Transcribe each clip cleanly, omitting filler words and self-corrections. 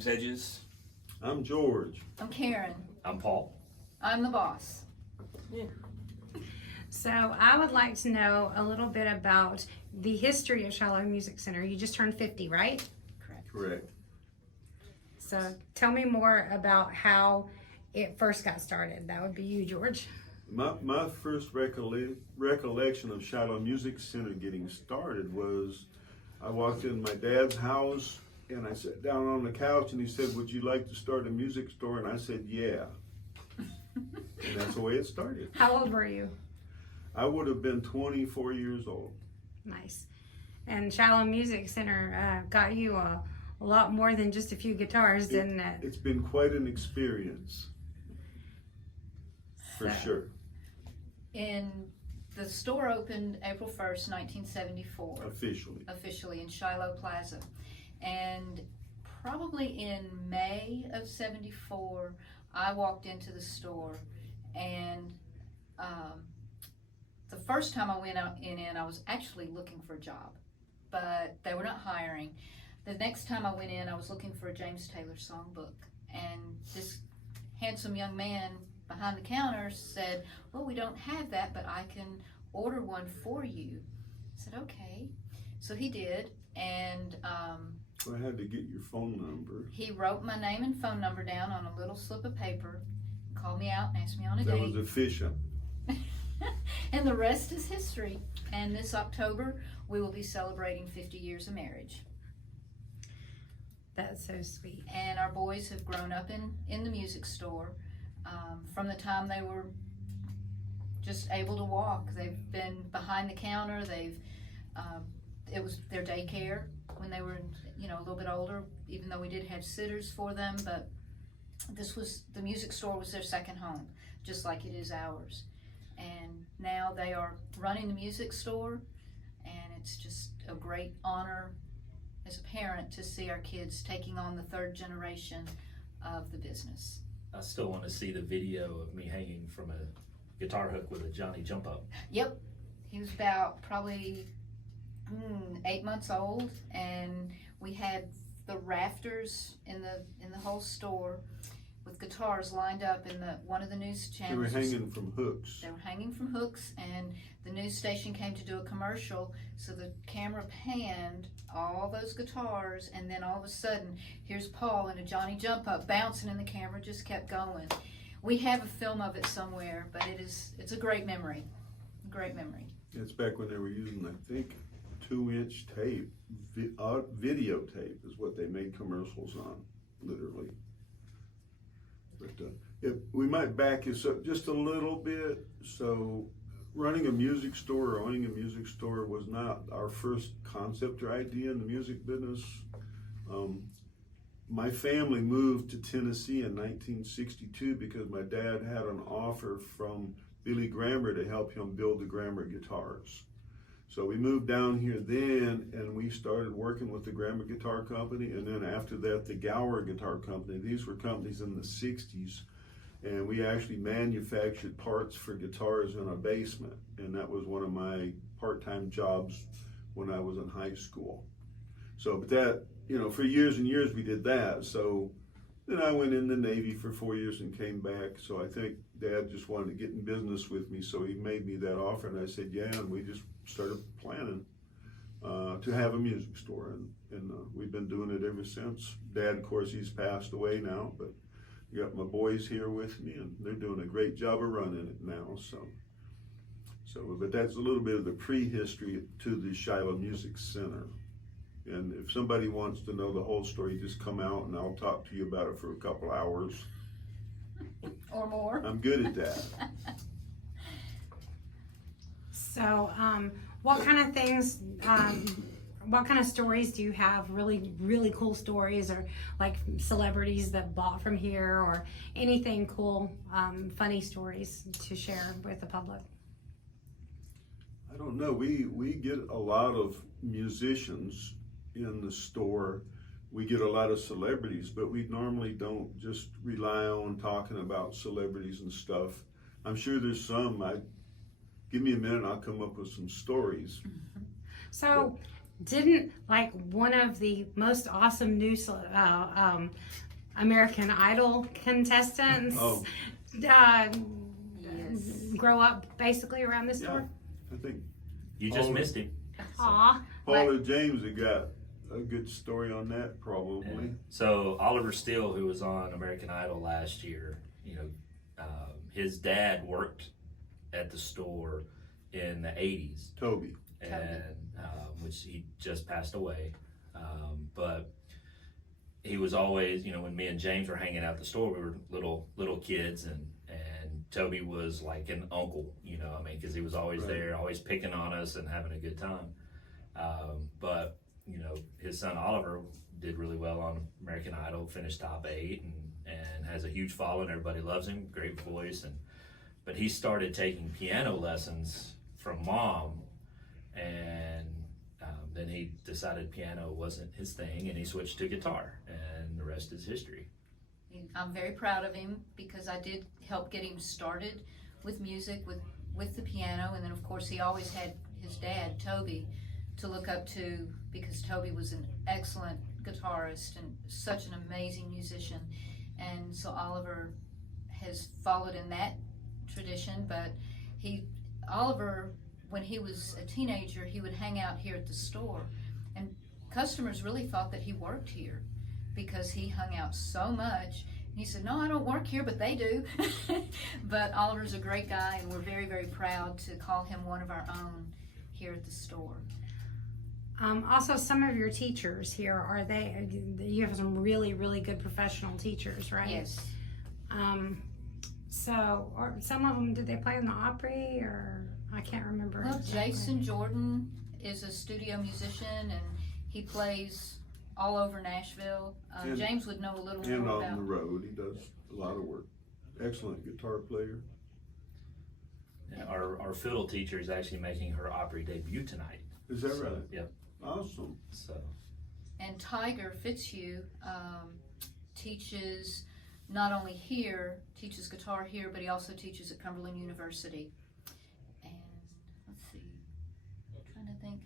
James Hedges. I'm George. I'm Karen. I'm Paul. I'm the boss. So I would like to know a little bit about the history of Shiloh Music Center. You just turned 50, right? Correct. So tell me more about how it first got started. That would be you, George. My first recollection of Shiloh Music Center getting started was I walked in my dad's house and I sat down on the couch and he said, "Would you like to start a music store?" And I said, "Yeah." And that's the way it started. How old were you? I would have been 24 years old. Nice. And Shiloh Music Center got you a lot more than just a few guitars, didn't it? It's been quite an experience, for sure. The store opened April 1st, 1974. Officially in Shiloh Plaza. And probably in May of 74, I walked into the store, and the first time I went in, I was actually looking for a job, but they were not hiring. The next time I went in, I was looking for a James Taylor songbook, and this handsome young man behind the counter said, "Well, we don't have that, but I can order one for you." I said, "Okay." So he did, and I had to get your phone number. he wrote my name and phone number down on a little slip of paper, called me out and asked me on a That date. was efficient. And the rest is history. And this October, we will be celebrating 50 years of marriage. That's so sweet. And our boys have grown up in the music store. From the time they were just able to walk, they've been behind the counter. It was their daycare when they were, a little bit older, even though we did have sitters for them, but the music store was their second home, just like it is ours. And now they are running the music store, and it's just a great honor as a parent to see our kids taking on the third generation of the business. I still want to see the video of me hanging from a guitar hook with a Johnny jump up. Yep, he was about probably 8 months old, and we had the rafters in the whole store with guitars lined up in one of the news channels. They were hanging from hooks. They were hanging from hooks, and the news station came to do a commercial, so the camera panned all those guitars, and then all of a sudden, here's Paul in a Johnny jump up bouncing, and the camera just kept going. We have a film of it somewhere, but it's a great memory. Great memory. It's back when they were using, I think, 2-inch tape, videotape is what they made commercials on, literally. But if we might back this up just a little bit. So running a music store or owning a music store was not our first concept or idea in the music business. My family moved to Tennessee in 1962 because my dad had an offer from Billy Grammer to help him build the Grammer guitars. So we moved down here then, and we started working with the Grammer Guitar Company, and then after that, the Gower Guitar Company. These were companies in the 60s, and we actually manufactured parts for guitars in a basement, and that was one of my part-time jobs when I was in high school. So, but that, for years and years we did that. So then I went in the Navy for 4 years and came back. So I think Dad just wanted to get in business with me, so he made me that offer, and I said, yeah, and we just started planning to have a music store, and we've been doing it ever since. Dad, of course, he's passed away now, but I got my boys here with me, and they're doing a great job of running it now. But that's a little bit of the prehistory to the Shiloh Music Center. And if somebody wants to know the whole story, just come out and I'll talk to you about it for a couple hours. Or more. I'm good at that. So, what kind of things, what kind of stories do you have? Really, really cool stories, or like celebrities that bought from here, or anything cool, funny stories to share with the public? I don't know. We get a lot of musicians in the store. We get a lot of celebrities, but we normally don't just rely on talking about celebrities and stuff. I'm sure there's some. Give me a minute, I'll come up with some stories. So, didn't like one of the most awesome new American Idol contestants Oh. Yes. grow up basically around this store? I think You just Oh. missed him. Aw. Paula James had got a good story on that, probably. So Oliver Steele, who was on American Idol last year, his dad worked at the store in the 80s, Toby. and which he just passed away. But he was always, when me and James were hanging out at the store, we were little kids, and Toby was like an uncle, because he was always Right. there, always picking on us and having a good time. But his son Oliver did really well on American Idol, finished top 8, and has a huge following. Everybody loves him, great voice, but he started taking piano lessons from mom, and then he decided piano wasn't his thing, and he switched to guitar, and the rest is history. I'm very proud of him because I did help get him started with music, with the piano, and then of course he always had his dad, Toby, to look up to, because Toby was an excellent guitarist and such an amazing musician. And so Oliver has followed in that tradition, but Oliver, when he was a teenager, he would hang out here at the store, and customers really thought that he worked here because he hung out so much. And he said, "No, I don't work here, but they do." But Oliver's a great guy, and we're very, very proud to call him one of our own here at the store. Also, some of your teachers here, you have some really, really good professional teachers, right? Yes. So, or some of them, did they play in the Opry, or I can't remember. Well, exactly. Jason Jordan is a studio musician, and he plays all over Nashville. And- James would know a little And more on the about. road, he does a lot of work. Excellent guitar player. And our fiddle teacher is actually making her Opry debut tonight. Is that So, right? Yep. Awesome. So And Tiger Fitzhugh teaches not only here, teaches guitar here, but he also teaches at Cumberland University. And let's see, I'm trying to think.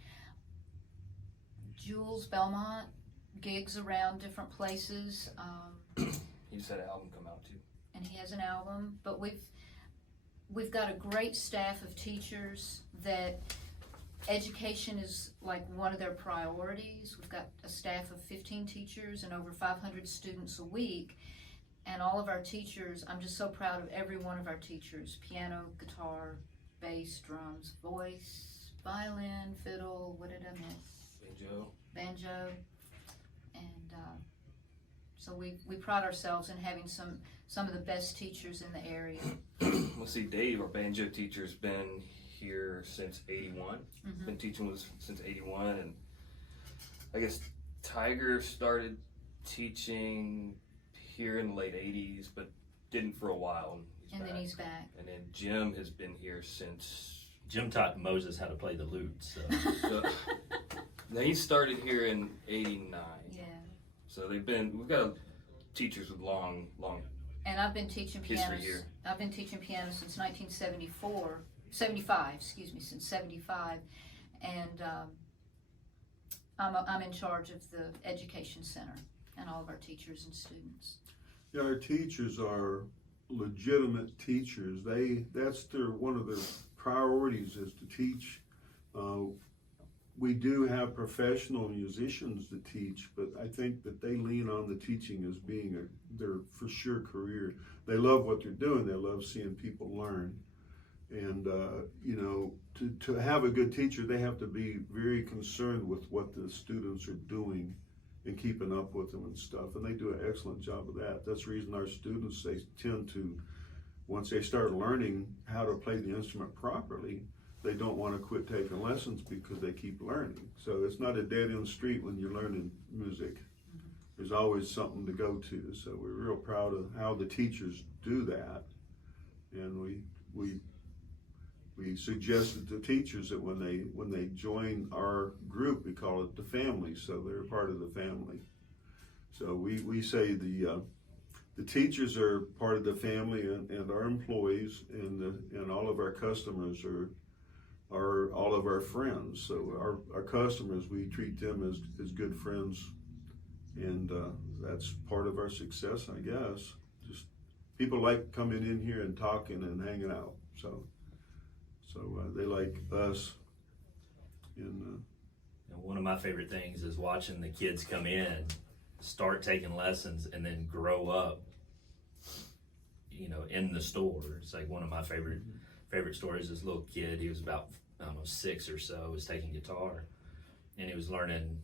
Jules Belmont gigs around different places, He just had an album come out too. and he has an album. But we've got a great staff of teachers that education is like one of their priorities. We've got a staff of 15 teachers and over 500 students a week. And all of our teachers, I'm just so proud of every one of our teachers: piano, guitar, bass, drums, voice, violin, fiddle, what did I miss? Banjo. And so we pride ourselves in having some of the best teachers in the area. Let's see, Dave, our banjo teacher's been here since '81. Mhm. Been teaching since '81, and I guess Tiger started teaching here in the late '80s, but didn't for a while. And then he's back. And then Jim has been here since. Jim taught Moses how to play the lute. So So, now he started here in '89. Yeah. So we've got teachers with long. And I've been teaching History piano. here. I've been teaching piano since 75, since 75, and I'm in charge of the education center and all of our teachers and students. Yeah, our teachers are legitimate teachers. That's one of their priorities is to teach. We do have professional musicians that teach, but I think that they lean on the teaching as being their for sure career. They love what they're doing. They love seeing people learn. And, to have a good teacher, they have to be very concerned with what the students are doing and keeping up with them and stuff. And they do an excellent job of that. That's the reason our students, they tend to, once they start learning how to play the instrument properly, they don't want to quit taking lessons because they keep learning. So it's not a dead end street when you're learning music. There's always something to go to. So we're real proud of how the teachers do that. And we suggested to teachers that when they join our group, we call it the family, so they're part of the family. So we say the teachers are part of the family, and our employees and all of our customers are are all of our friends. So our customers, we treat them as good friends, and that's part of our success, I guess. Just people like coming in here and talking and hanging out. So they like us. And one of my favorite things is watching the kids come in, start taking lessons, and then grow up, in the store. It's like one of my favorite stories. This little kid, he was about, I don't know, 6 or so, was taking guitar, and he was learning,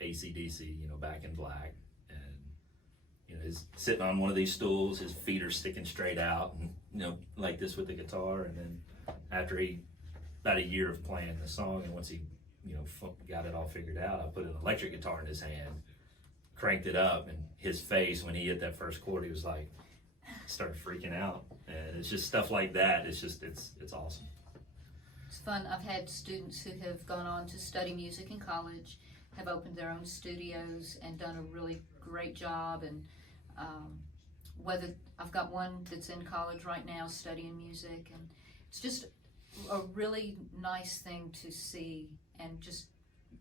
AC/DC, Back in Black, and he's sitting on one of these stools, his feet are sticking straight out, and like this with the guitar. And then after about a year of playing the song, and once he got it all figured out, I put an electric guitar in his hand, cranked it up, and his face when he hit that first chord, he was like, started freaking out. And it's just stuff like that. It's awesome. It's fun. I've had students who have gone on to study music in college, have opened their own studios and done a really great job. And whether I've got one that's in college right now studying music, and it's just a really nice thing to see, and just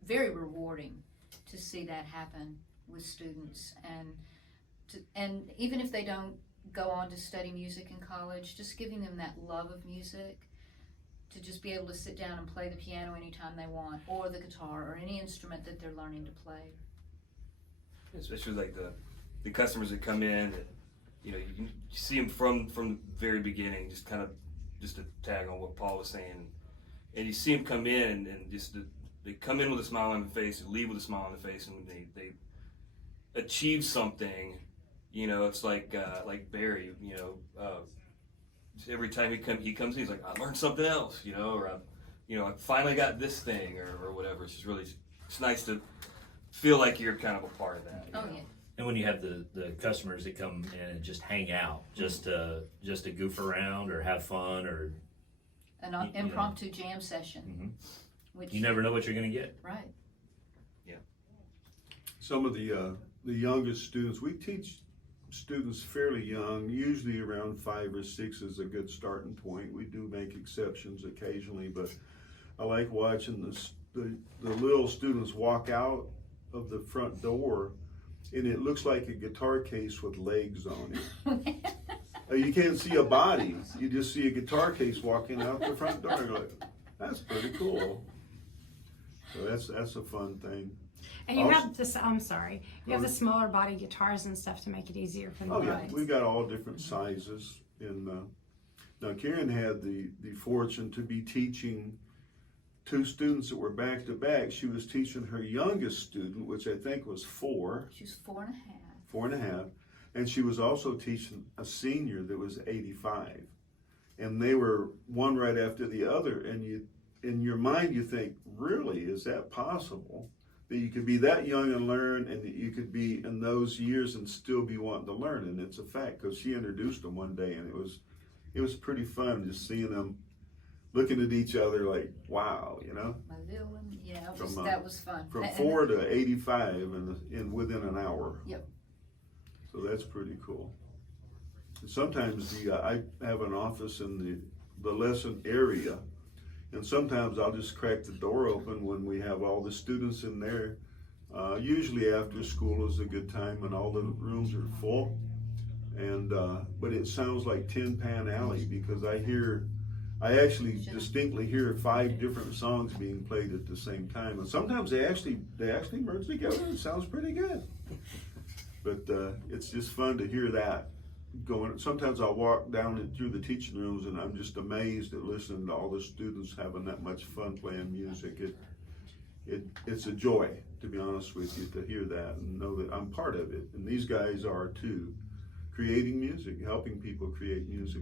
very rewarding to see that happen with students. And even if they don't go on to study music in college, just giving them that love of music, to just be able to sit down and play the piano anytime they want, or the guitar, or any instrument that they're learning to play. Especially like the customers that come in, that, you see them from the very beginning, just to tag on what Paul was saying, and you see them come in and they come in with a smile on their face and leave with a smile on their face, and they achieve something. It's like Barry, every time he comes in, he's like, I learned something else, or I finally got this thing, or whatever. It's just really, it's nice to feel like you're kind of a part of that. Oh, yeah. And when you have the customers that come in and just hang out, just to goof around or have fun, or An impromptu jam session. Which you never know what you're going to get. Right. Yeah. some of the youngest students, we teach students fairly young, usually around 5 or 6 is a good starting point. We do make exceptions occasionally, but I like watching the little students walk out of the front door, and it looks like a guitar case with legs on it. You can't see a body, you just see a guitar case walking out the front door. You're like, that's pretty cool. So that's a fun thing. And you have this, I'm sorry, you have the smaller body guitars and stuff to make it easier for the Oh yeah, guys. we've got all different sizes. And now Karen had the fortune to be teaching 2 students that were back to back. She was teaching her youngest student, which I think was 4. She was 4.5. 4.5. And she was also teaching a senior that was 85. And they were one right after the other. And you, in your mind, you think, really, is that possible? That you could be that young and learn, and that you could be in those years and still be wanting to learn. And it's a fact, because she introduced them one day, and it was pretty fun just seeing them looking at each other like, wow, you know? My villain, yeah, that was fun. From 4 to 85 in within an hour. Yep. So that's pretty cool. Sometimes I have an office in the lesson area, and sometimes I'll just crack the door open when we have all the students in there. Usually after school is a good time when all the rooms are full. And but it sounds like Tin Pan Alley, because I actually distinctly hear 5 different songs being played at the same time, and sometimes they actually merge together. It sounds pretty good. But it's just fun to hear that going. Sometimes I'll walk down through the teaching rooms, and I'm just amazed at listening to all the students having that much fun playing music. It's a joy, to be honest with you, to hear that and know that I'm part of it. And these guys are too, creating music, helping people create music.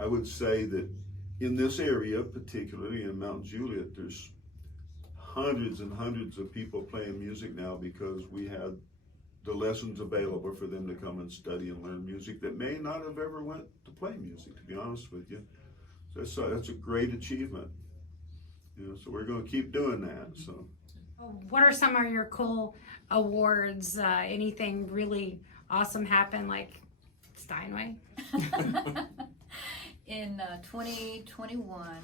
I would say that in this area, particularly in Mount Juliet, there's hundreds and hundreds of people playing music now, because we had the lessons available for them to come and study and learn music that may not have ever went to play music, to be honest with you. So that's a great achievement. You know, so we're going to keep doing that. So, What are some of your cool awards? Anything really awesome happen, like Steinway? In 2021,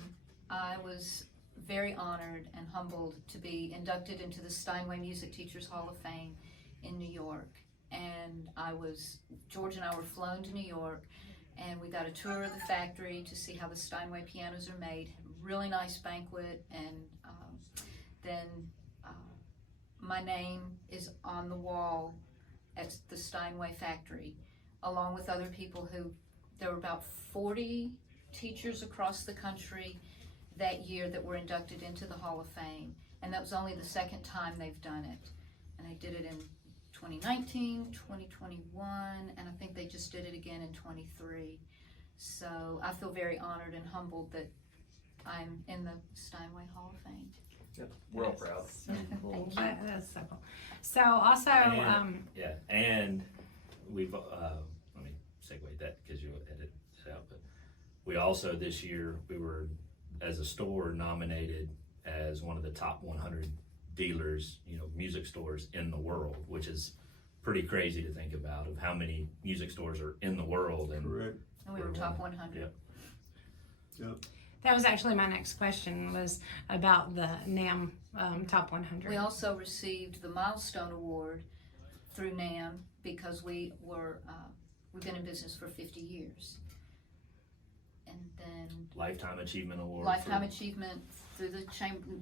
I was very honored and humbled to be inducted into the Steinway Music Teachers Hall of Fame in New York. And George and I were flown to New York, and we got a tour of the factory to see how the Steinway pianos are made. Really nice banquet, and then my name is on the wall at the Steinway factory, along with other people there were about 40 teachers across the country that year that were inducted into the Hall of Fame, and that was only the second time they've done it. And they did it in 2019, 2021, and I think they just did it again in 23. So I feel very honored and humbled that I'm in the Steinway Hall of Fame. Yep, we're all proud. Thank you. That's so cool. So also, And we've let me segue that because you edit it out. But we also this year we were, as a store, nominated as one of the top 100 dealers, music stores in the world, which is pretty crazy to think about, of how many music stores are in the world. And Correct. And we were top 100. Yep. Yep. that was actually my next question, was about the NAM Top 100. We also received the Milestone Award through NAM because we've been in business for 50 years. And then Lifetime Achievement Award. Lifetime Achievement through the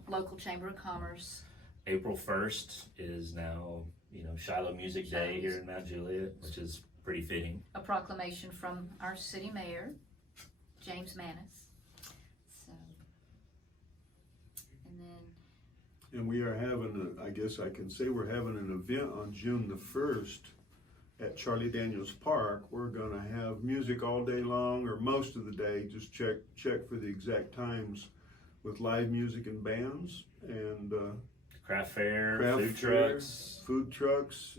local Chamber of Commerce. April 1st is now, Shiloh Music Day here in Mount Juliet, which is pretty fitting. A proclamation from our city mayor, James Manis. So, and then And we are having, I guess I can say we're having an event on June the 1st at Charlie Daniels Park. We're gonna have music all day long, or most of the day. Just check for the exact times, with live music and bands, and Craft fair, craft food fair, trucks. Food trucks.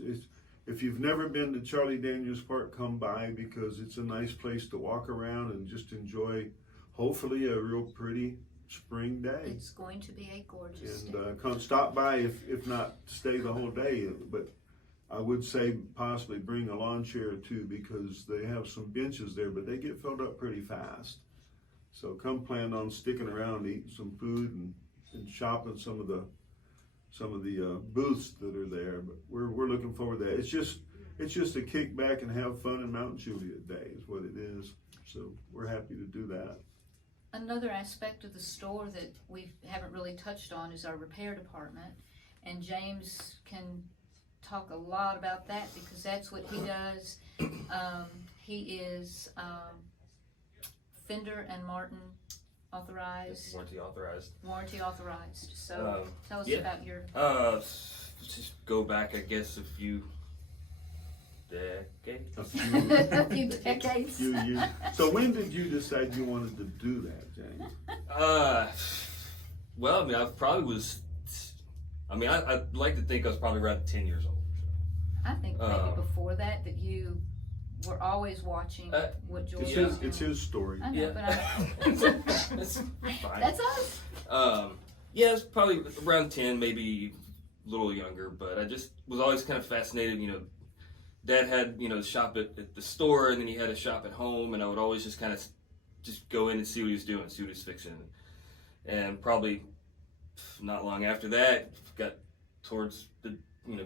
If you've never been to Charlie Daniels Park, come by, because it's a nice place to walk around and just enjoy, hopefully, a real pretty spring day. it's going to be a gorgeous day. And come stop by, if not stay the whole day. But I would say possibly bring a lawn chair or two, because they have some benches there, but they get filled up pretty fast. So come plan on sticking around, eating some food, and shopping some of the booths that are there. But we're looking forward to that. It's just a kick back and have fun in Mount Juliet Day is what it is. So we're happy to do that. Another aspect of the store that we haven't really touched on is our repair department, and James can talk a lot about that because that's what he does. He is Fender and Martin authorized, Warranty authorized. So tell us yeah. about your. Let's just go back, I guess, a few decades. A few decades. few years. So when did you decide you wanted to do that, James? Well, I mean, I'd like to think I was probably around 10 years old. I think maybe before that you were always watching what George was doing. It's his story. I know, Yeah. but I That's fine. that's us. Yeah, it's probably around 10, maybe a little younger, but I just was always kind of fascinated. Dad had, the shop at the store, and then he had a shop at home, and I would always just kind of just go in and see what he was doing, see what he was fixing. And probably not long after that, got towards the,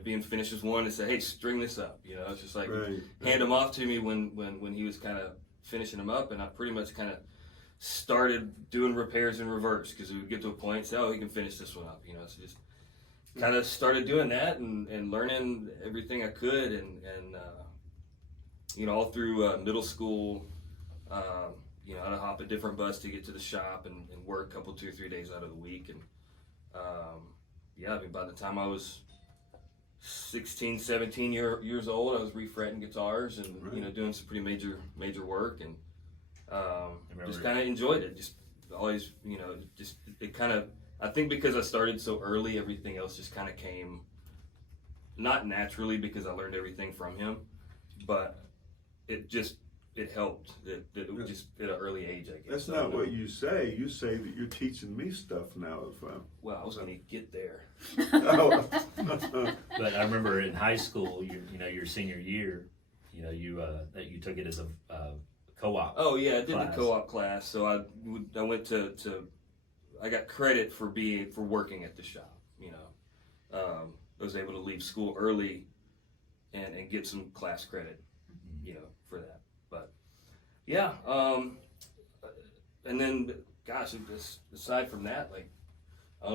being finished with one and said, hey, string this up. It's just like, Right. hand them off to me when he was kind of finishing them up, and I pretty much kind of started doing repairs in reverse, because we would get to a point and say, oh, we can finish this one up, so just kind of started doing that and learning everything I could, and all through middle school, I'd hop a different bus to get to the shop and work a couple, 2 or 3 days out of the week, and by the time I was 16, 17 years old, I was refretting guitars and Right. doing some pretty major work, and just remember- kind of enjoyed it. Just always, it kind of, I think because I started so early, everything else just kind of came, not naturally because I learned everything from him, but it helped that it was just at an early age, I guess. That's not what you say. You say that you're teaching me stuff now. Well, I was going to get there. Oh. But I remember in high school, your senior year, that you took it as a co-op. Oh yeah, I did class. the co-op class. So I went to I got credit for working at the shop. You know, I was able to leave school early and get some class credit, you know, for that. But yeah, and then gosh, aside from that, like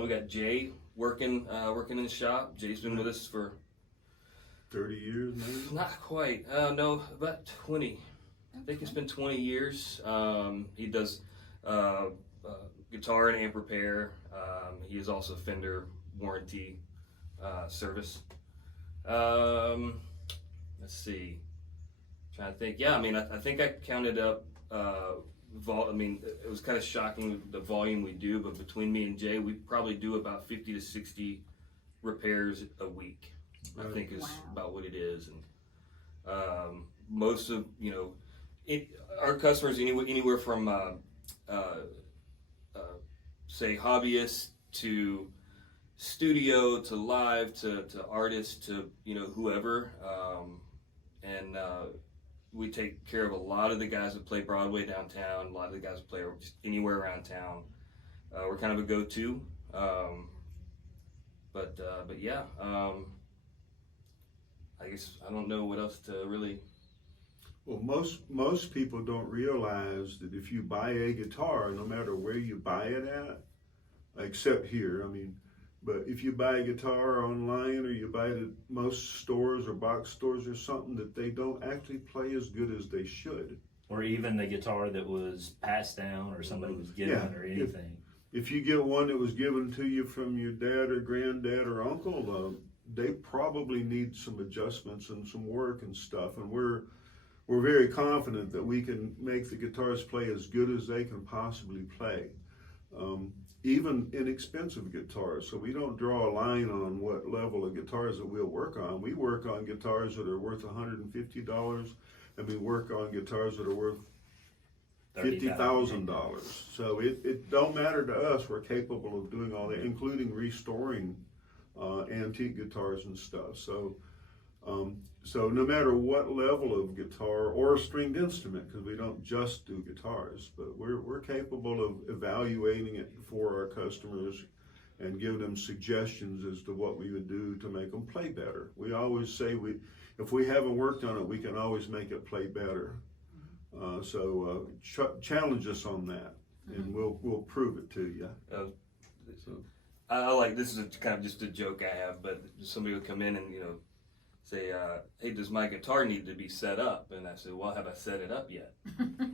we got Jay working in the shop. Jay's been with us for 30 years, maybe? not quite. No, about 20. I think it's been 20 years. He does guitar and amp repair. He is also Fender warranty service. Let's see. Trying to think. Yeah, I mean, I think I counted up. I mean, it was kind of shocking the volume we do, but between me and Jay, we probably do about 50 to 60 repairs a week. I think is about what it is, and most of our customers anywhere from say hobbyists to studio to live to artists to whoever, and we take care of a lot of the guys that play Broadway downtown, a lot of the guys that play just anywhere around town. We're kind of a go-to, but yeah. I guess I don't know what else to really. Well, most people don't realize that if you buy a guitar, no matter where you buy it at, except here, I mean, but if you buy a guitar online or you buy it at most stores or box stores or something, that they don't actually play as good as they should. Or even the guitar that was passed down or somebody was given or anything. If you get one that was given to you from your dad or granddad or uncle, they probably need some adjustments and some work and stuff. And we're very confident that we can make the guitars play as good as they can possibly play. Even inexpensive guitars. So we don't draw a line on what level of guitars that we'll work on. We work on guitars that are worth $150, and we work on guitars that are worth $50,000. So it don't matter to us. We're capable of doing all that, including restoring antique guitars and stuff. So no matter what level of guitar or stringed instrument, because we don't just do guitars, but we're capable of evaluating it for our customers and giving them suggestions as to what we would do to make them play better. We always say if we haven't worked on it, we can always make it play better. So challenge us on that, and we'll prove it to you. I like, this is kind of just a joke I have, but somebody would come in and say, hey, does my guitar need to be set up? And I said, well, have I set it up yet?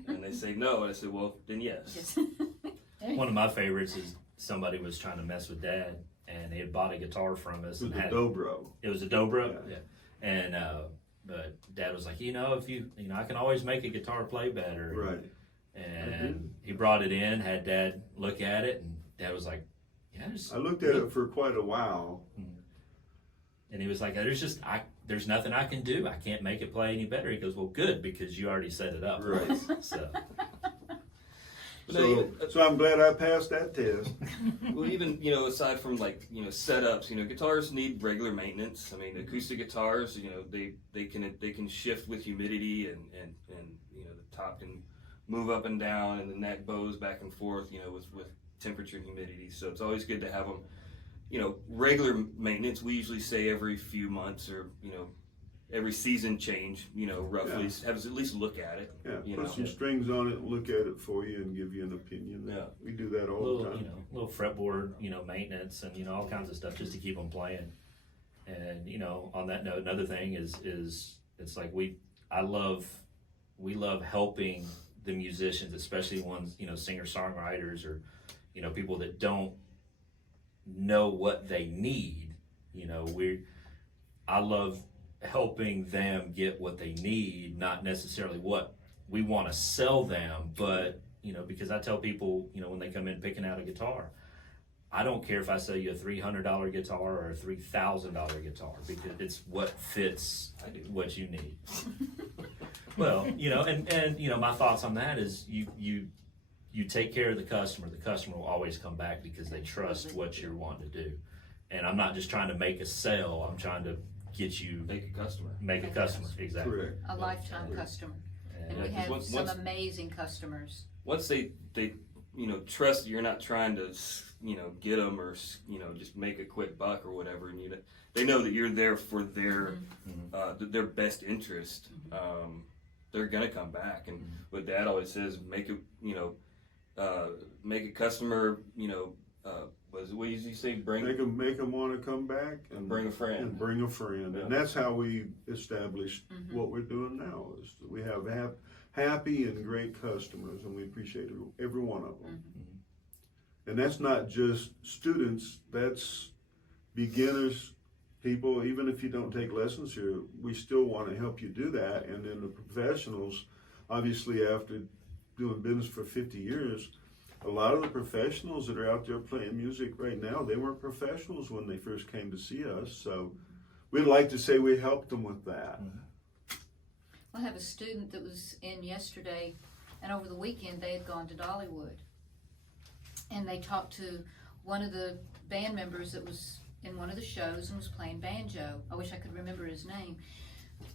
And they say no, and I said, well, then yes. One of my favorites is somebody was trying to mess with Dad, and they had bought a guitar from us. It was a dobro. It was a dobro? Yeah. And but Dad was like, if I can always make a guitar play better. Right. And he brought it in, had Dad look at it, and Dad was like, I looked at it for quite a while. And he was like, there's nothing I can do. I can't make it play any better. He goes, well, good, because you already set it up. Right. So I'm glad I passed that test. Well, even, aside from setups, guitars need regular maintenance. I mean, acoustic guitars, they can shift with humidity and the top can move up and down and the neck bows back and forth, with temperature and humidity. So it's always good to have them, regular maintenance. We usually say every few months or, every season change, roughly. Have us at least look at it. Yeah, put some strings on it, look at it for you, and give you an opinion. Yeah. We do that all the time. Little fretboard, maintenance and, all kinds of stuff just to keep them playing. And, on that note, another thing is it's like we love helping the musicians, especially ones, singer-songwriters or, people that don't know what they need. I love helping them get what they need, not necessarily what we want to sell them, but because I tell people, when they come in picking out a guitar, I don't care if I sell you a $300 guitar or a $3,000 guitar, because it's what fits what you need. Well, and my thoughts on that is you take care of the customer will always come back because they trust what you're wanting to do. And I'm not just trying to make a sale, I'm trying to get you make a customer, exactly. Correct. A lifetime customer. And we have some amazing customers. Once they trust that you're not trying to, get them or, just make a quick buck or whatever. And they know that you're there for their their best interest. They're gonna come back. And what Dad always says, make a customer, what did you say? Make them want to come back and bring a friend. And that's how we established what we're doing now. Is that we have happy and great customers, and we appreciate every one of them. And that's not just students, that's beginners, people. Even if you don't take lessons here, we still want to help you do that. And then the professionals, obviously after doing business for 50 years, a lot of the professionals that are out there playing music right now, they weren't professionals when they first came to see us. So we'd like to say we helped them with that. I have a student that was in yesterday, and over the weekend they had gone to Dollywood. And they talked to one of the band members that was in one of the shows and was playing banjo. I wish I could remember his name.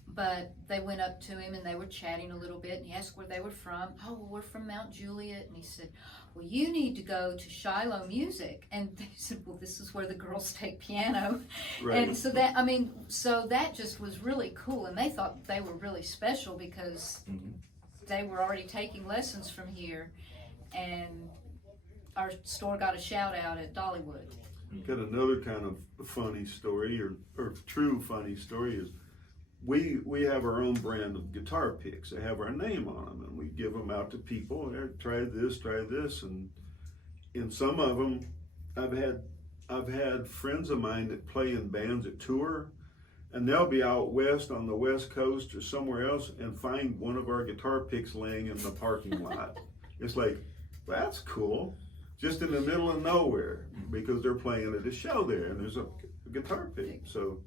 But they went up to him and they were chatting a little bit, and he asked where they were from. Oh, well, we're from Mount Juliet. And he said, well, you need to go to Shiloh Music. And they said, well, this is where the girls take piano. Right. And so that just was really cool. And they thought they were really special because they were already taking lessons from here. And our store got a shout out at Dollywood. Got another kind of funny story, or true funny story is, we have our own brand of guitar picks. They have our name on them, and we give them out to people. Here, try this, and in some of them, I've had friends of mine that play in bands that tour, and they'll be out west on the West Coast or somewhere else and find one of our guitar picks laying in the parking lot. It's like, that's cool, just in the middle of nowhere, because they're playing at a show there, and there's a guitar pick. So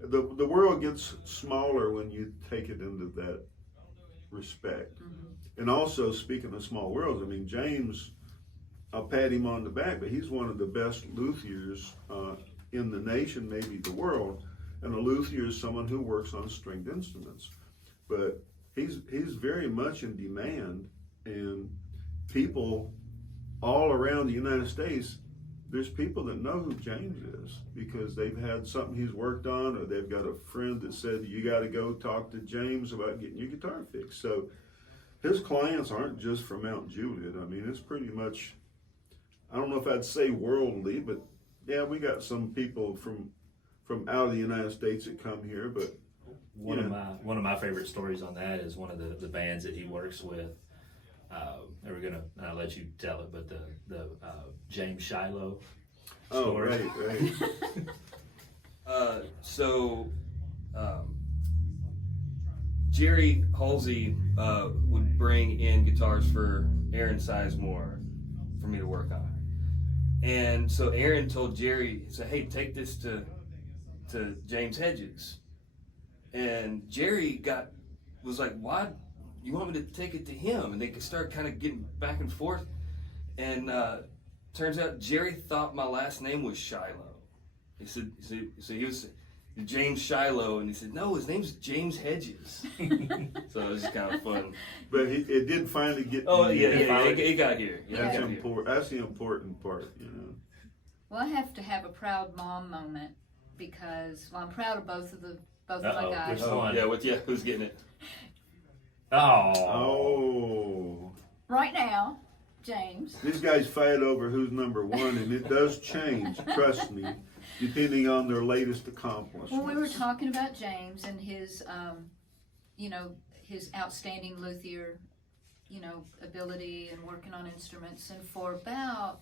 the world gets smaller when you take it into that respect. And also, speaking of small worlds, I mean, James, I'll pat him on the back, but he's one of the best luthiers in the nation, maybe the world. And a luthier is someone who works on stringed instruments. But he's very much in demand, and people all around the United States, there's people that know who James is because they've had something he's worked on, or they've got a friend that said, you got to go talk to James about getting your guitar fixed. So his clients aren't just from Mount Juliet. I mean, it's pretty much, I don't know if I'd say worldly, but yeah, we got some people from out of the United States that come here. But one of my favorite stories on that is one of the bands that he works with. I'll let you tell it, but the James Shiloh story. right. Jerry Halsey would bring in guitars for Aaron Sizemore for me to work on. And so Aaron told Jerry, he said, hey, take this to James Hedges. And Jerry was like, why? You want me to take it to him? And they could start kind of getting back and forth. And turns out Jerry thought my last name was Shiloh. He said he was James Shiloh, and he said, no, his name's James Hedges. So it was just kind of fun. But it did finally get. Oh yeah, it got here. That's important. That's the important part, you know. Well, I have to have a proud mom moment because I'm proud of both of my guys. Which one? Yeah, who's getting it? Oh. Right now, James. These guys fight over who's number one, and it does change, trust me, depending on their latest accomplishments. Well, we were talking about James and his, his outstanding luthier, ability and working on instruments. And for about,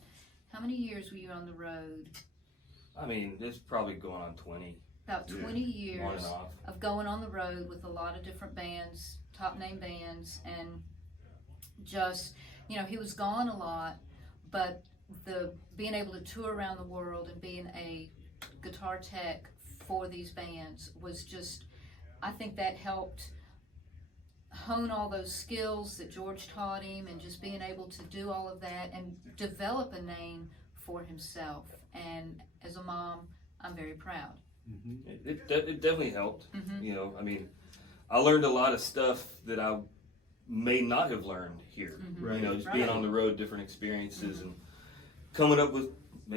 how many years were you on the road? I mean, it's probably going on 20. About 20 years on and off. of going on the road with a lot of different bands, top name bands, and just, he was gone a lot, but being able to tour around the world and being a guitar tech for these bands was just, I think that helped hone all those skills that George taught him, and just being able to do all of that and develop a name for himself. And as a mom, I'm very proud. Mm-hmm. It definitely helped. Mm-hmm. I mean, I learned a lot of stuff that I may not have learned here. Right. You know, just Right. being on the road, different experiences, and coming up with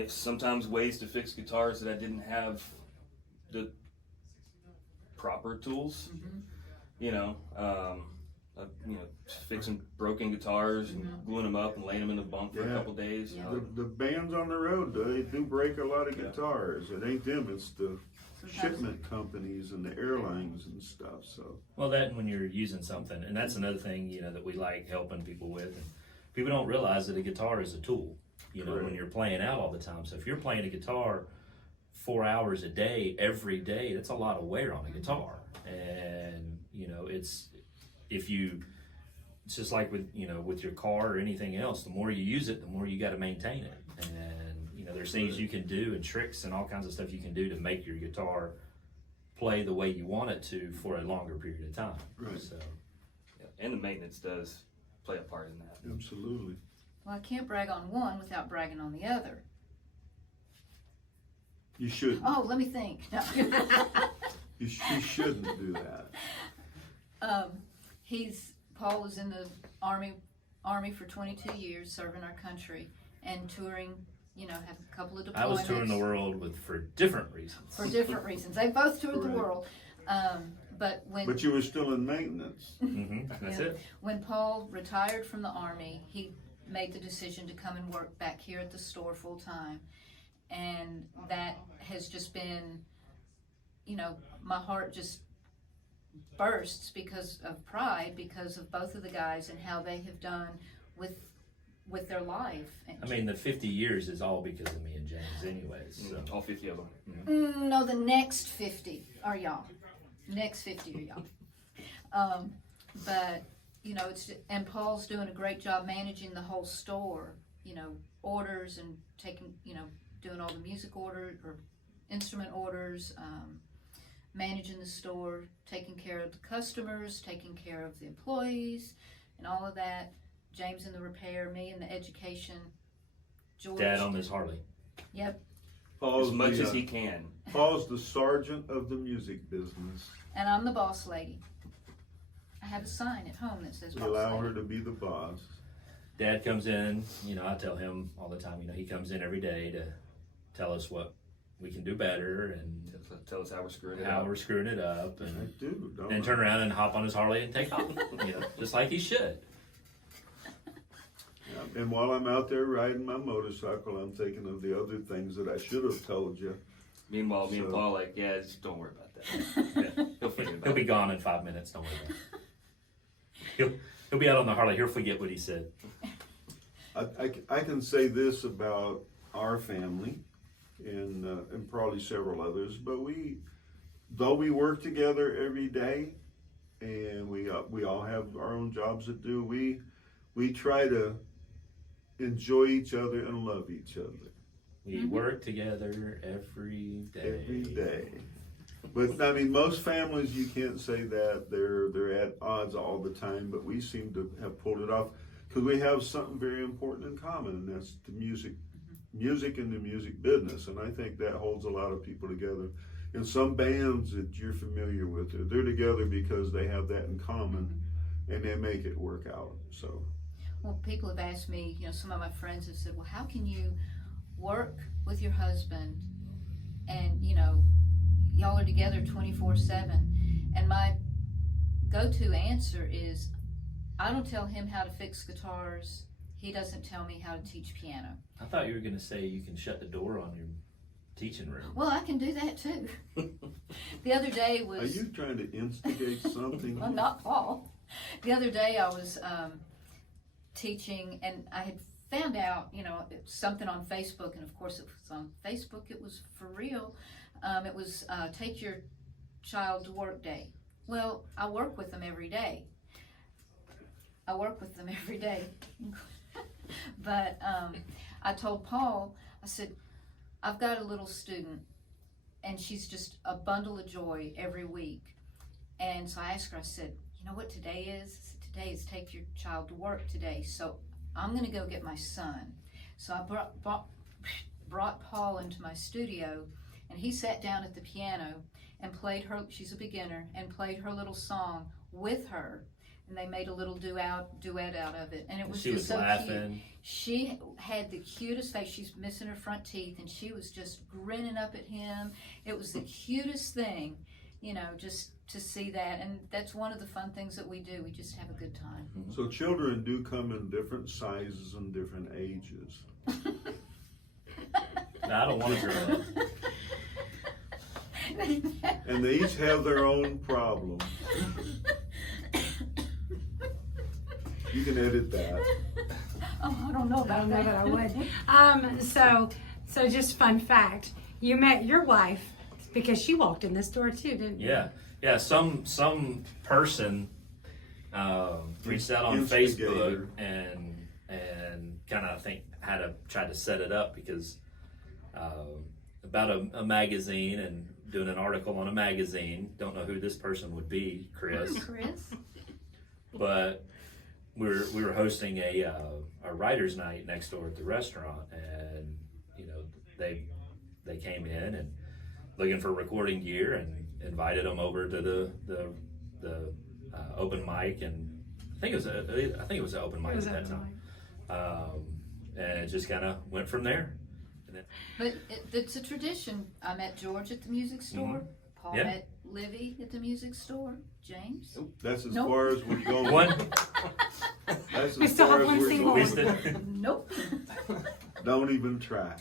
sometimes ways to fix guitars that I didn't have the proper tools. You know, fixing broken guitars and gluing them up and laying them in the bunk for a Yeah. couple days. You know, The bands on the road, they do break a lot of guitars. It ain't them, it's the shipment companies and the airlines and stuff, so. Well, that and when you're using something, and that's another thing, you know, that we like helping people with. And people don't realize that a guitar is a tool, you know, Correct. when you're playing out all the time. So if you're playing a guitar 4 hours a day, every day, that's a lot of wear on a guitar. And, you know, it's just like with, you know, with your car or anything else, the more you use it, the more you got to maintain it. And, you know, there's things you can do and tricks and all kinds of stuff you can do to make your guitar play the way you want it to for a longer period of time. Right. So, yeah. And the maintenance does play a part in that. Absolutely. Well, I can't brag on one without bragging on the other. You shouldn't. Oh, let me think. No. You shouldn't do that. Paul was in the army for 22 years, serving our country and touring. You know, have a couple of deployments. I was touring the world for different reasons. For different reasons. They both toured the Right. world. But You were still in maintenance. That's Yeah. it. When Paul retired from the army, he made the decision to come and work back here at the store full time. And that has just been, you know, my heart just bursts because of pride, because of both of the guys and how they have done with their life. I mean, the 50 years is all because of me and James anyways. So. All 50 of them. No, the next 50 are y'all. Next 50 are y'all. But, you know, and Paul's doing a great job managing the whole store, you know, orders and taking, you know, doing all the music orders or instrument orders, managing the store, taking care of the customers, taking care of the employees, and all of that. James in the repair, me in the education, George. Dad on this Harley. Yep. Paul's As much the, as he can. Paul's the sergeant of the music business. And I'm the boss lady. I have a sign at home that says We boss allow her lady. to be the boss. Dad comes in, you know, I tell him all the time, you know, he comes in every day to tell us what we can do better and Tell us how we're screwing it how up. we're screwing it up, I and do, don't then I? turn around and hop on his Harley and take off, you know, just like he should. Yeah. And while I'm out there riding my motorcycle, I'm thinking of the other things that I should have told you. Meanwhile, me and So- Paul like, yeah, just don't worry about that. He'll figure it He'll out. be gone in 5 minutes. Don't worry about it. He'll be out on the Harley. He'll forget what he said. I can say this about our family and probably several others, but though we work together every day and we all have our own jobs to do, we try to enjoy each other and love each other We work together every day. every day. But I mean, most families you can't say that they're at odds all the time, but we seem to have pulled it off because we have something very important in common, and that's the music and the music business. And I think that holds a lot of people together. And some bands that you're familiar with, they're together because they have that in common, and they make it work out. So. Well, people have asked me, you know, some of my friends have said, well, how can you work with your husband and, you know, y'all are together 24/7? And my go-to answer is, I don't tell him how to fix guitars. He doesn't tell me how to teach piano. I thought you were going to say you can shut the door on your teaching room. Well, I can do that too. The other day Are was... you trying to instigate something? Well, not Paul. The other day I was teaching, and I had found out, you know, something on Facebook, and of course it was on Facebook, it was for real. It was Take Your Child to Work Day. Well, I work with them every day. But I told Paul, I said, I've got a little student, and she's just a bundle of joy every week. And so I asked her, I said, you know what today is? I said, today is Take Your Child to Work today. So I'm going to go get my son. So I brought Paul into my studio, and he sat down at the piano and played her, she's a beginner, and played her little song with her. and they made a little duet out of it, and it was She just was so cute. laughing. She had the cutest face. She's missing her front teeth, and she was just grinning up at him. It was the cutest thing, just to see that. And that's one of the fun things that we do. We just have a good time. So children do come in different sizes and different ages. No, I don't want to grow up. And they each have their own problems. You can edit that. Oh, I don't know I about don't know that. that I would. So just fun fact, you met your wife because she walked in this door too, didn't you? Yeah. Some person reached out on Instigator. Facebook and kind of tried to set it up because about a magazine and doing an article on a magazine. Don't know who this person would be, Chris, Chris? but we were hosting a writers' night next door at the restaurant, and they came in and looking for recording gear and invited them over to the open mic, and I think it was an open mic at that time, and it just kind of went from there. But it's a tradition. I met George at the music store. Paul Yeah. met Livy at the music store. James? That's as Nope. far as we're going. One, That's We as still far have as one we're single we going. still, Nope. Don't even try.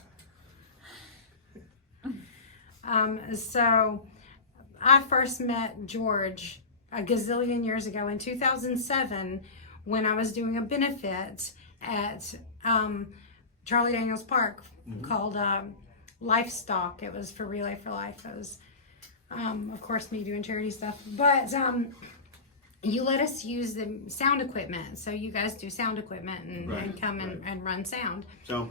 So I first met George a gazillion years ago in 2007 when I was doing a benefit at Charlie Daniels Park called Livestock. It was for Relay for Life. It was, of course, me doing charity stuff. But you let us use the sound equipment. So you guys do sound equipment and, Right, come right. and run sound Sound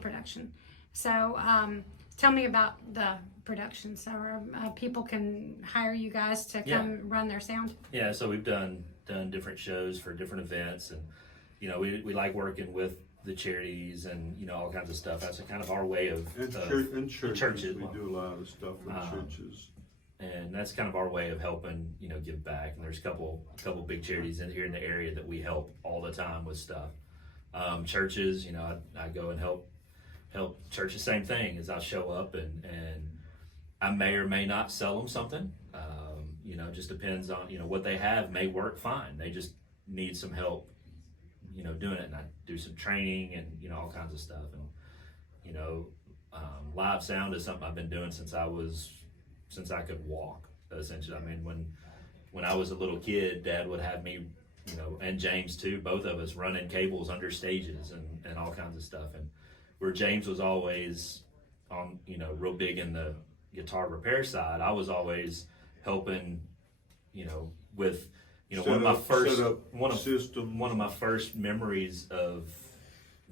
production. So tell me about the production. So people can hire you guys to come run their sound. yeah. So we've done different shows for different events, and we like working with the charities and all kinds of stuff. That's kind of our way of And churches. churches. We do a lot of stuff with churches. and that's kind of our way of helping give back. And there's a couple big charities in here in the area that we help all the time with stuff. Churches, I go and help churches. Same thing, is I'll show up and I may or may not sell them something. Just depends on what they have. May work fine, they just need some help doing it, and I do some training and all kinds of stuff. And live sound is something I've been doing since I could walk, essentially. I mean, when I was a little kid, Dad would have me, and James too, both of us running cables under stages and all kinds of stuff. And where James was always on, real big in the guitar repair side, I was always helping, with, one of my first memories of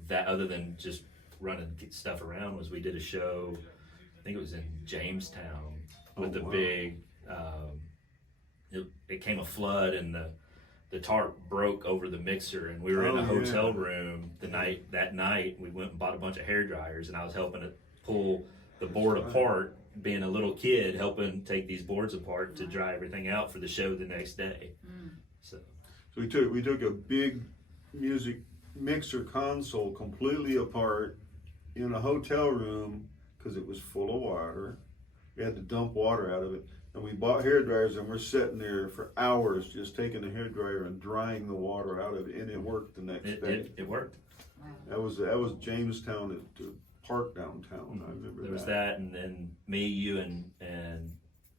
that, other than just running stuff around, was we did a show, I think it was in Jamestown, with the big, it came a flood and the tarp broke over the mixer, and we were in a hotel room that night. We went and bought a bunch of hair dryers, and I was helping to pull the board apart, being a little kid, helping take these boards apart to dry everything out for the show the next day. So we took a big music mixer console completely apart in a hotel room because it was full of water. We had to dump water out of it, and we bought hair dryers, and we're sitting there for hours just taking the hair dryer and drying the water out of it, and it worked the next day. it worked. That was Jamestown at the park downtown. I remember There was that, and then me, you, and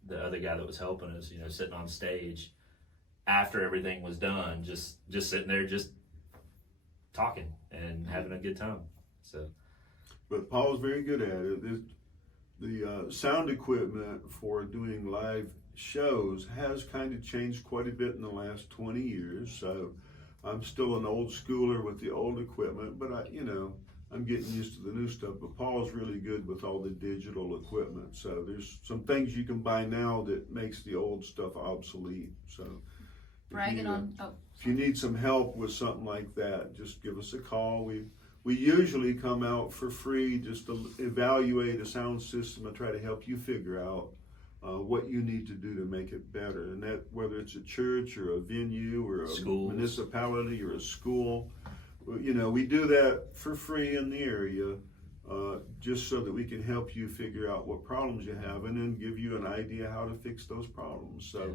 the other guy that was helping us, sitting on stage after everything was done, just sitting there, just talking and having a good time. So, but Paul's very good at it. The sound equipment for doing live shows has kind of changed quite a bit in the last 20 years. So I'm still an old schooler with the old equipment, but I'm getting used to the new stuff. But Paul's really good with all the digital equipment. So there's some things you can buy now that makes the old stuff obsolete. So if you need some help with something like that, just give us a call. We usually come out for free just to evaluate a sound system and try to help you figure out what you need to do to make it better. And that, whether it's a church or a venue or a Schools. municipality or a school, you know, we do that for free in the area, just so that we can help you figure out what problems you have and then give you an idea how to fix those problems. So Yeah.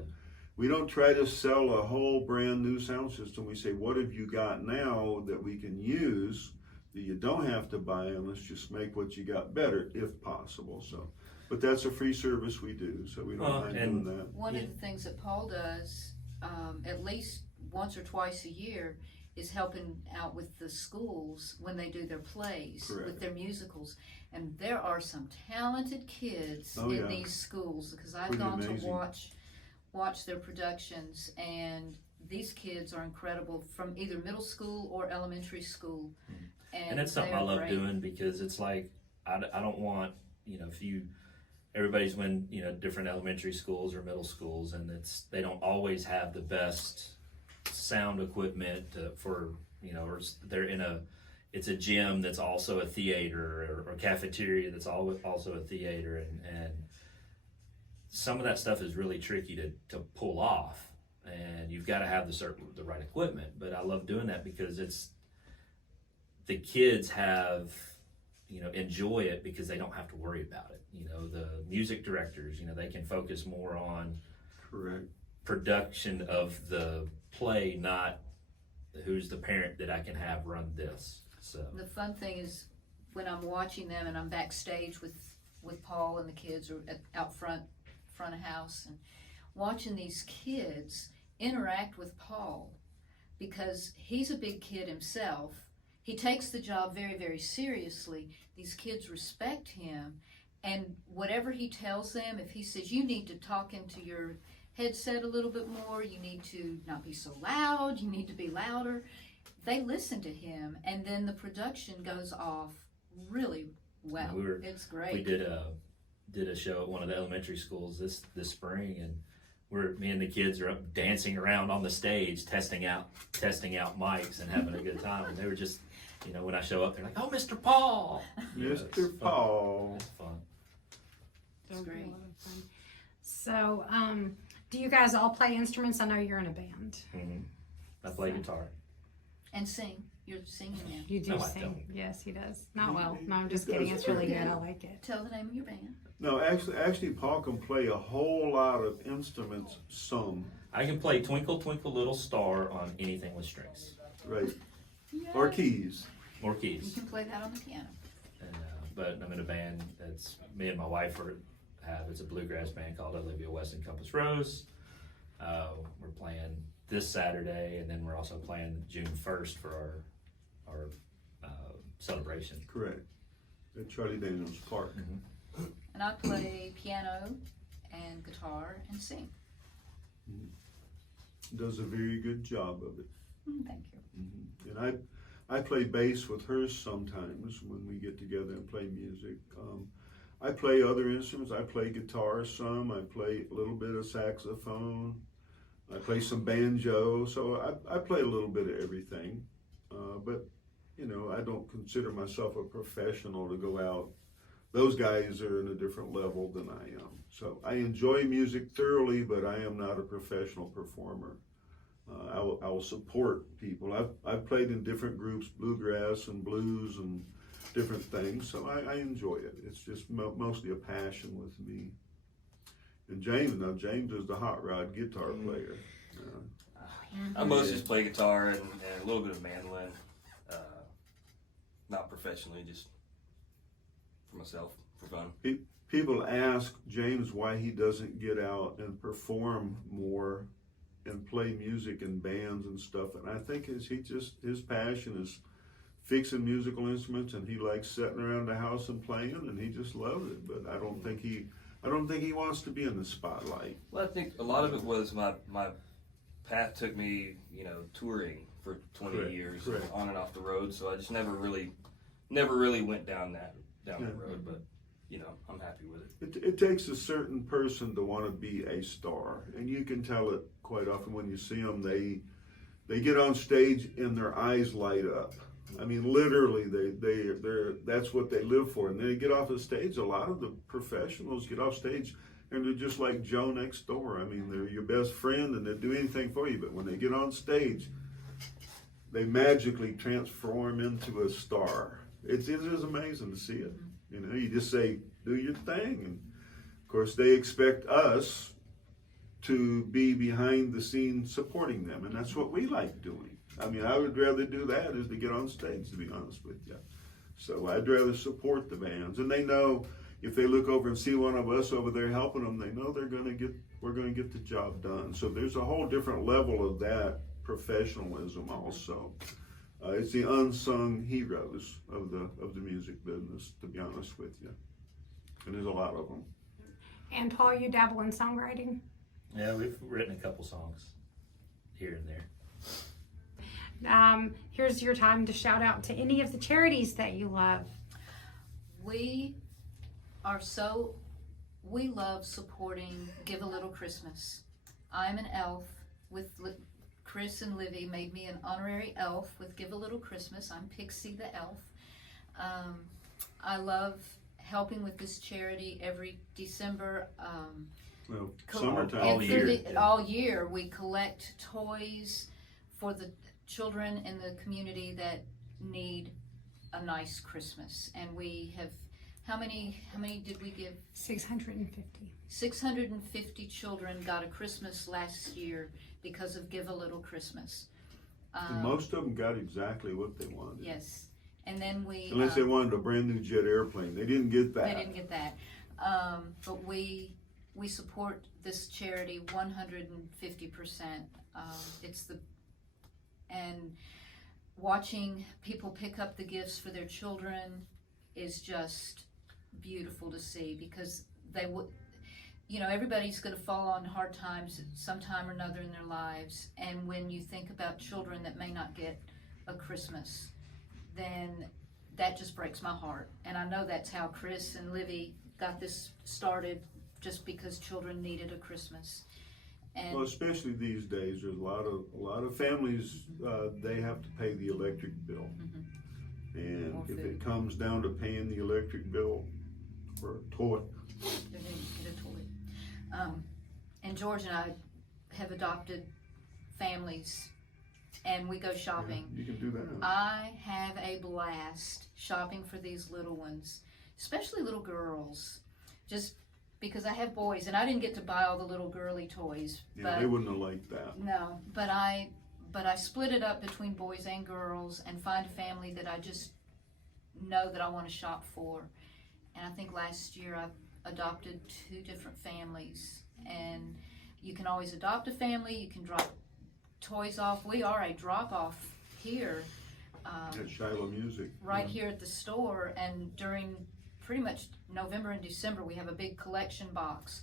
we don't try to sell a whole brand new sound system. We say, what have you got now that we can use that you don't have to buy, and let's just make what you got better if possible. So, but that's a free service we do, so we don't mind doing that. One of the things that Paul does, at least once or twice a year, is helping out with the schools when they do their plays, Correct. with their musicals. And there are some talented kids Oh, in yeah. these schools, because I've Pretty gone to amazing. watch their productions, and these kids are incredible from either middle school or elementary school. And it's something they I are love great. doing, because it's like, I don't want, you know, everybody's in, you know, different elementary schools or middle schools, and they don't always have the best sound equipment for, you know, or it's a gym that's also a theater, or cafeteria that's also a theater, and some of that stuff is really tricky to pull off, and you've got to have the right equipment. But I love doing that because the kids enjoy it because they don't have to worry about it. You know, the music directors, you know, they can focus more on Correct. production of the play, not who's the parent that I can have run this. So The fun thing is when I'm watching them and I'm backstage with Paul and the kids, or out front of house, and watching these kids interact with Paul, because he's a big kid himself. He takes the job very, very seriously. These kids respect him, and whatever he tells them, if he says, you need to talk into your headset a little bit more, you need to not be so loud, you need to be louder, they listen to him, and then the production goes off really well. It's great. we did a show at one of the elementary schools this spring, and me and the kids are up dancing around on the stage, testing out mics and having a good time. And they were just, you know, when I show up, they're like, "Oh, Mr. Paul, You know, it's Mr. fun. Paul. It's fun." It's great. A lot of fun. So, do you guys all play instruments? I know you're in a band. I play guitar. And sing. You're singing now. You do No, I sing. don't. Yes, he does. Not well. He- No, I'm he just does kidding. It's really pretty good. I good. like it. Tell the name of your band. No, actually, Paul can play a whole lot of instruments. Some, I can play Twinkle Twinkle Little Star on anything with strings right, or keys. or You keys. can play that on the piano. And, but I'm in a band that's me and my wife it's a bluegrass band called Olivia West and Compass Rose. We're playing this Saturday, and then we're also playing June 1st for our celebration. Correct. At Charlie Daniels Park. And I play piano and guitar and sing. Does a very good job of it. Thank you. And I play bass with her sometimes when we get together and play music. I play other instruments. I play guitar some. I play a little bit of saxophone. I play some banjo. So I play a little bit of everything. But, you know, I don't consider myself a professional to go out. Those guys are in a different level than I am. So I enjoy music thoroughly, but I am not a professional performer. I will support people. I've played in different groups, bluegrass and blues and different things, so I enjoy it. It's just mostly a passion with me. And James is the hot rod guitar player. I mostly just play guitar and a little bit of mandolin. Not professionally, just for myself, for fun. People ask James why he doesn't get out and perform more and play music in bands and stuff, and I think his passion is fixing musical instruments, and he likes sitting around the house and playing, and he just loves it. But I don't think he wants to be in the spotlight. Well, I think a lot of it was my path took me, you know, touring for 20 Correct, years, correct. on and off the road. So I just never really went down that road. But you know, I'm happy with it. It takes a certain person to want to be a star, and you can tell it quite often when you see them. They get on stage and their eyes light up. I mean, literally, that's what they live for. And they get off the stage. A lot of the professionals get off stage And they're just like Joe next door. I mean, they're your best friend and they'll do anything for you. But when they get on stage, they magically transform into a star. It is amazing to see it. You know, you just say, do your thing. And of course, they expect us to be behind the scenes supporting them. And that's what we like doing. I mean, I would rather do that as to get on stage, to be honest with you. So I'd rather support the bands. And they know if they look over and see one of us over there helping them, they know we're going to get the job done. So there's a whole different level of that professionalism also. It's the unsung heroes of the music business, to be honest with you. And there's a lot of them. And Paul, you dabble in songwriting? Yeah, we've written a couple songs here and there. Here's your time to shout out to any of the charities that you love. We love supporting Give a Little Christmas. I'm an elf with Chris and Livy made me an honorary elf with Give a Little Christmas. I'm Pixie the elf. I love helping with this charity every December. Well, summertime. All year we collect toys for the children in the community that need a nice Christmas. And we have, how many did we give? 650. 650 children got a Christmas last year because of Give a Little Christmas. And most of them got exactly what they wanted. Yes. And then unless they wanted a brand new jet airplane. They didn't get that. They didn't get that. But we support this charity 150%. And watching people pick up the gifts for their children is just beautiful to see, because they would, everybody's going to fall on hard times sometime or another in their lives. And when you think about children that may not get a Christmas, then that just breaks my heart. And I know that's how Chris and Livy got this started, just because children needed a Christmas. And well, especially these days, there's a lot of families. They have to pay the electric bill, and if it comes down to paying the electric bill for a toy, they need to get a toy. And George and I have adopted families, and we go shopping. Yeah, you can do that. I have a blast shopping for these little ones, especially little girls, just because I have boys, and I didn't get to buy all the little girly toys. Yeah, but they wouldn't have liked that. No, but I split it up between boys and girls and find a family that I just know that I want to shop for. And I think last year I adopted 2 different families. And you can always adopt a family, you can drop toys off. We are a drop-off here. At Shiloh Music. Right here at the store, and during pretty much November and December we have a big collection box,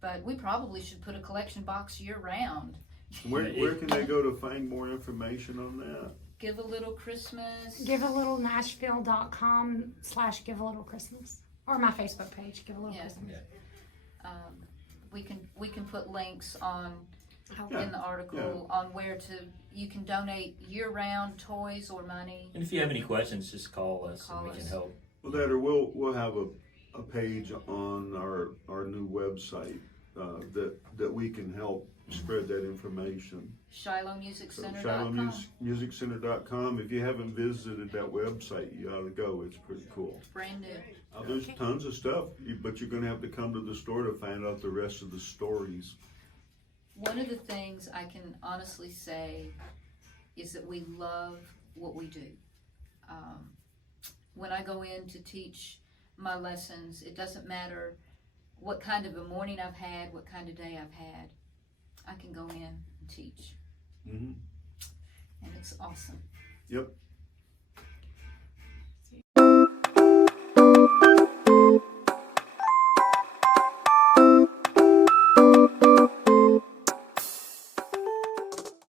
but we probably should put a collection box year round. Where can they go to find more information on that? Give a Little Christmas. GiveALittleNashville.com/GiveALittleChristmas, or my Facebook page, Give a Little Christmas. Yeah. We can put links on Yeah. in the article on where you can donate year round toys or money. And if you have any questions, just call us and we Call can us. help. Well, that or we'll have a page on our new website that we can help spread that information. ShilohMusicCenter.com. ShilohMusicCenter.com. If you haven't visited that website, you ought to go. It's pretty cool. It's brand new. There's tons of stuff, but you're going to have to come to the store to find out the rest of the stories. One of the things I can honestly say is that we love what we do. When I go in to teach my lessons, it doesn't matter what kind of a morning I've had, what kind of day I've had. I can go in and teach. Mm-hmm. And it's awesome. Yep.